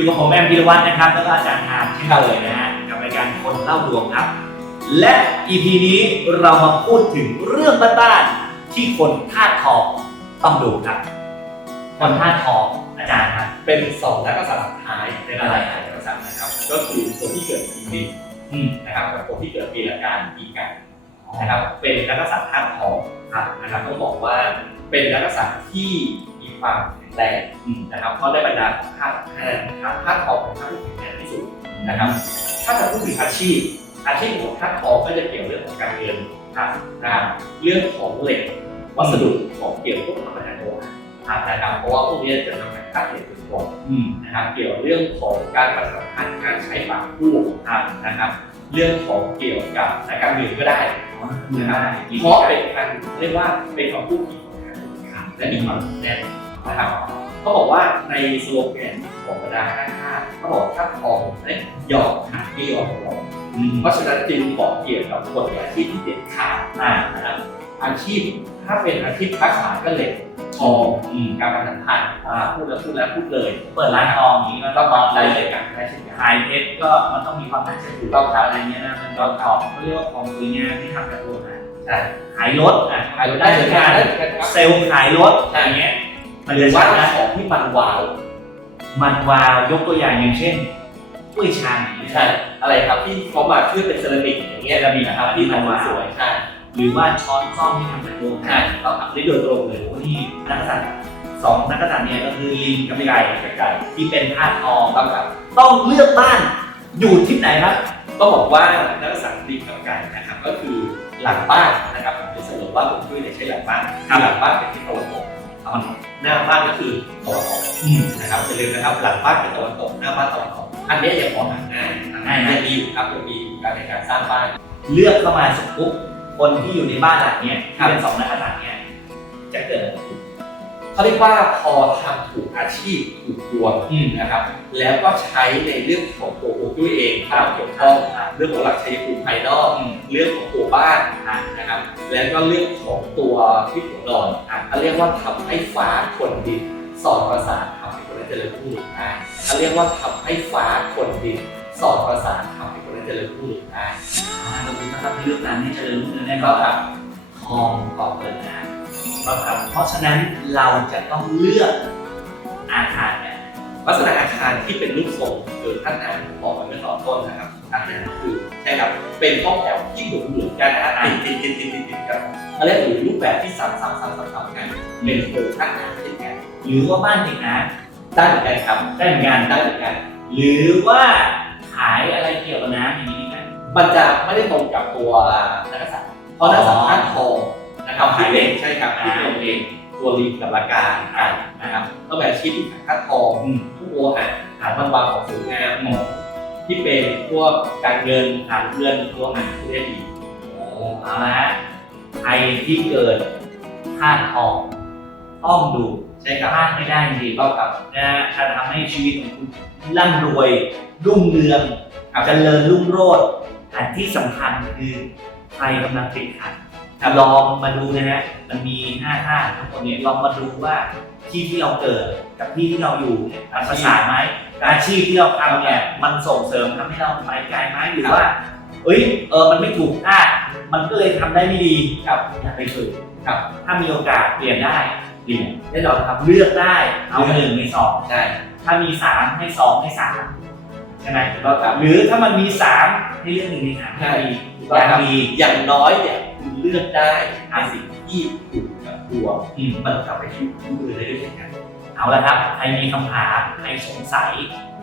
อยู่กับผมแอมพิรวัฒน์นะครับ แล้วก็อาจารย์อาร์มเช่นเคยนะฮะกับรายการคนเล่าดวงครับ และ EP นี้เรามาพูดถึงเรื่องบ้านๆที่คนธาตุทองต้องดูครับ คนธาตุทองอาจารย์ครับเป็นสองนักกษัตริย์สุดท้ายในเป็นตอะไรลาดนักกษัตริย์นะครับ ก็คือคนที่เกิดปีลิงอืมนะครับกับคนที่เกิดปีละกาปีไก่นะครับเป็นนักกษัตริย์ธาตุทองครับนะครับต้องบอกว่าเป็นนักกษัตริย์ที่มีความ แข็งแรงอืมนะครับเพราะได้บรรดาของธาตุห้านะครับธาตุทองเป็นธาตุที่แข็งแรงที่สุดนะครับ ถ้าจะพูดถึงอาชีพ อาชีพของธาตุทองก็จะเกี่ยวเรื่องของการเงินครับนะครับเรื่องของเหล็กวัสดุของเกี่ยวกับพวกธรรมดาโลหะครับนะครับเพราะว่าพวกนี้จะทำให้ธาตุเหล็กเป็นตัวอืมนะครับ เกี่ยวเรื่องของการประสานพันธ์การใช้ปากพูดนะครับ เรื่องของเกี่ยวกับสายการเงินก็ได้นะครับเพราะเป็นการเรียกว่าเป็นคำพูดที่ของการครับและมีความแน่น นะครับเขาบอกว่าในสโลแกนของบรรดาห้าชาติเขาบอกถ้าทองและหยอกหาไม่ยอมหลอกอืมเพราะฉะนั้นจึงบอกเกี่ยวกับคนอาชีพที่เด็ดขาดอ่านะครับอาชีพถ้าเป็นอาชีพค้าขายก็เหล็กทองอืมการประสานพันธ์อ่าพูดแล้วพูดแล้วพูดเลย เปิดร้านทองอย่างนี้มันก็ต้องมองได้ได้เลเลยยกันได้เช่นกันขายเพชรก็มันต้องมีความน่าเชื่อถือต้องทำอะไรเงี้ยนะมันก็ของเขาเรียกว่าของคุยงานที่ทำกับตัวนะใช่ขายรถอะขายรถได้เหมือนกันได้เหมือนกันครับเซลล์ขายรถอย่างเงี้ย มันหรืจะอว่าชัดนะของที่มันวาวมันวาวยกตัวอย่างอย่างเช่นถ้วยชามอย่างเงี้ยใช่อะไรครับที่เขามาขึ้นเป็นเซรามิกอย่างเงี้ยเซรามิกนะครับที่ที่มันทำวาวสวยใช่หรือว่าช้อนซ่อมที่ทำจากโลใช่หะเราทำได้โดยตรงเลย โอ้นี่นักกษัตริย์สองนักกษัตริย์เนี่ยก็คือลิงกับไก่ไก่ที่เป็นธาตุทองต้องครับ ต้องเลือกบ้านอยู่ทิศไหนครับต้องบอกว่านักสัตว์ดีกับไก่นะครับก็คือหลังบ้านนะครับผมจะเสนอว่าผมช่วยในใช้หลังบ้านครับหลังบ้านเป็นทิศตะวันตกตอน หน้าบ้านก็คือตะวันออกอืมนะครับอย่าลืมนะครับหลังบ้านเป็นตะวันตกหน้าบ้านตะวันออกอันนี้ยังพอหาง่ายง่ายนะยังมีอยู่ครับยังมีอยู่การในการสร้างบ้าน เลือกเข้ามาเสร็จปุ๊บคนที่อยู่ในบ้านหลังเนี้ยที่เป็นสองนักกษัตริย์เนี่ยจะเกิดอะไรขึ้น เขาเรียกว่าพอทำถูกอาชีพถูกดวงอืมนะครับ แล้วก็ใช้ในเรื่องของตัวฮวงจุ้ยเองครับเกี่ยวข้องเรื่องของหลักชัยภูมิภายนอกอืมเรื่องของตัวบ้านอะนะครับ แล้วก็เรื่องของตัวที่หัวนอนอะเขาเรียกว่าทำให้ฟ้าคนดินสอดประสานทำให้คนนั้นเจริญรุ่งเรืองได้เขาเรียกว่าทำให้ฟ้าคนดินสอดประสานทำให้คนนั้นเจริญรุ่งเรืองได้อ่าเราคือถ้าเลือกการให้เจริญรุ่งเรืองแน่นก็อนครับทองก่อเกิดงาน ก็ครับเพราะฉะนั้นเราจะต้องเลือกอาคารเนี่ยลักษณะอาคารที่เป็นรูปทรงคือท่านอ่านบอกไปเมื่อตอนต้นนะครับท่านอ่านก็คือใช่ครับเป็นห้องแถวที่หมุนหมุนกันนะติดติดติดติดติดติดกันเขาเรียกหรือรูปแบบที่ซ้ำซ้ำซ้ำซ้ำซ้ำกันเป็นโครงท่านอ่านเช่นกันหรือว่าบ้านติดน้ได้เหมือนกันครับได้เหมือนกันได้เหมือนกัน หรือว่าขายอะไรเกี่ยวกับน้ำอย่างนี้นะมันจะไม่ได้ตรงกับตัวนักษัตริย์เพราะนักษัตริย์ท่าทอง นะครับที่เป็นใช่ครับที่เป็นเองตัวลิงกับละกากันนะครับต้องเป็นอาชีพที่ขายท่านทองอืมทุกโลหะฐานมันวางของสวยงามของที่เป็นพวกการเงินฐานเงินตัวหางผู้ได้ดีโอ้เอาละฮะใครที่เกิดธาตุทองต้องดูใช่พครับลาดไม่ได้จริงๆก็ครับนะฮะจะทำให้ชีวิตของคุณร่ำรวยรุ่งเรืองเจริญรุ่งโรจน์อันที่สำคัญคือใครกำลังติดขัด ลองมาดูนะฮะ มันมีห้าท่าทั้งหมดเนี่ยลองมาดูว่าที่ที่เราเกิดกับที่ที่เราอยู่เนี่ยมันประสานไหมอาชีพที่เราทำเนี่ยมันส่งเสริมทำให้เราไปไกลไหมหรือว่า เอ้ยเออมันไม่ถูกคาดมันก็เลยทำได้ไม่ดีครับอย่าไปฝึกครับถ้ามีโอกาสเปลี่ยนได้เปลี่ยนได้เราทำเลือกได้เอาหนึ่งในสองใช่ถ้ามีสามให้สองให้สามใช่ไหมก็ครับหรือถ้ามันมีสามให้เลือกหนึ่งในสามให้ดีอย่างดีอย่างน้อยเนี่ย คุณเลือกได้ในสิ่งที่ถูกกับตัวอืมมันทำให้ชีวิตคุณเลยได้ด้วยเช่นกันเอาละครับ ใครมีคำถามใครสงสัย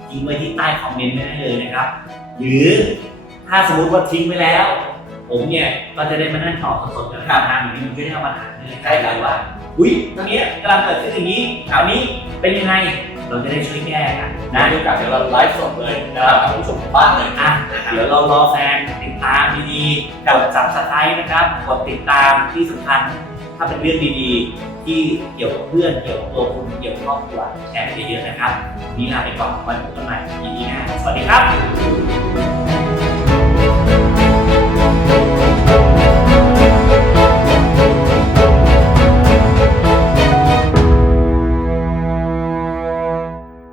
ทิ้งไว้ที่ใต้คอมเมนต์ได้เลยนะครับ หรือถ้าสมมติว่าทิ้งไว้แล้ว ผมเนี่ยก็จะได้มานั่งตอบสดๆกับคำถามอย่างนี้มันก็ได้เอามาถามเลยได้เลยว่า อุ้ยตรงเนี้ยกำลังเกิดขึ้นอย่างนี้คราวนี้เป็นยังไง เราจะได้ช่วยแก้กันนะนะมีโอกาสเดี๋ยวเราไลฟ์สดเลยนะครับกับผู้ชมทางบ้านเลยอะเดี๋ยวเรารอแฟนติดตามดีๆกด subscribe นะครับกดติดตามที่สำคัญ ถ้าเป็นเรื่องดีๆ ที่เกี่ยวกับเพื่อนเกี่ยวกับตัวคุณเกี่ยวกับครอบครัวแชร์ไปเยอะๆนะครับวันนี้ลาไปก่อนไวันพบกันใหม่ EP หน้าสวัสดีครับ